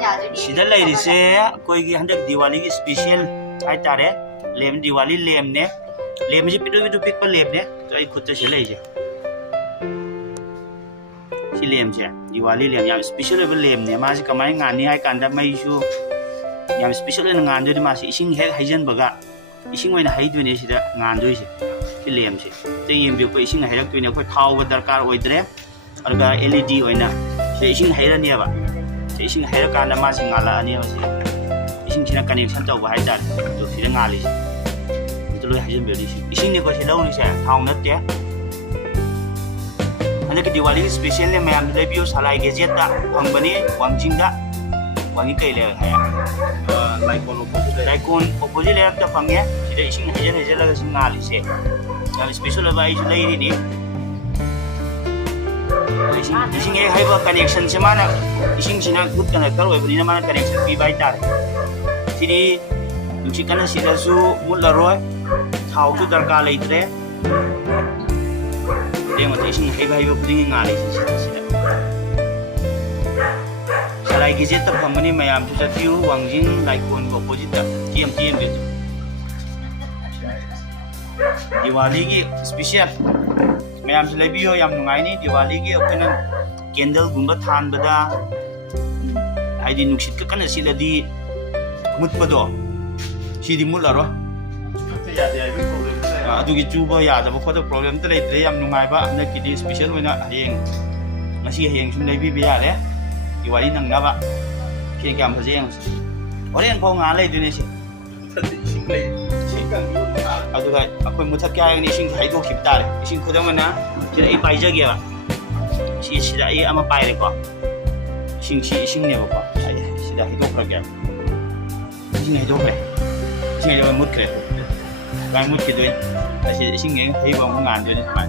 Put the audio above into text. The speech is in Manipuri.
Sida ladies koi gi handak Diwali gi special ai tare lem Diwali lem ne lem ji pidu pidu pik pa lem ne to ai khut se lai je si lem je Diwali lem yam special ba lem ne ma ji kamai ngani ai kan da mai su yam special na ngan do ma si ising he haijan baga ising oina hai du ne sida ngan do si si lem se te yim bi ko ising hai rak tu ne ko thau ba darkar oidre arga LED oina se ising hai ra ne ba ising hai ra kan da ma si ngala ani ba si ising sina connection tau ba hai ta to sida ngali to lo haijan bi si ising ne ko si lau ni se thau na te ane ke Diwali special ne mayam le bio salai ge jeta pangbani wangjing da wangi kai le ha laikon opposite le ta pangye sida ising haijan la sing ngali se ngali special ba ai lai ni ising e hai ba connection se mana ising sina good connector oi bani na mana connection pi bai tar sidi nuchi kana sida su mulla roi thau su darka leitre demo ising hai bai ba puding ngali sida salai gi jet ta phamani mayam su chatiu wangjing laikon opposite ta tm ge Diwali gi special mayam se lebiyo yam nungai ni Diwali gi apena candle gumba than bada haidi nuksit ka kana siladi mutpado sidi mularo adu gi chuba ya da ko da problem ta le yam nungai ba na ki di special wena heng ngasi heng sum lebi bi ya le Diwali nang na ba ke kam phajeng oren phau nga le du ne si sing le aduga akoi muthak kya ni sing hai do khip tare sing khudamana sida ai pai jage ba sida ai ama pai re ko sing ne ba ko sida hi do khra kya sing hai do kre sing ai mut kre ba mut ki do sing ai hai ba ngan do ni ma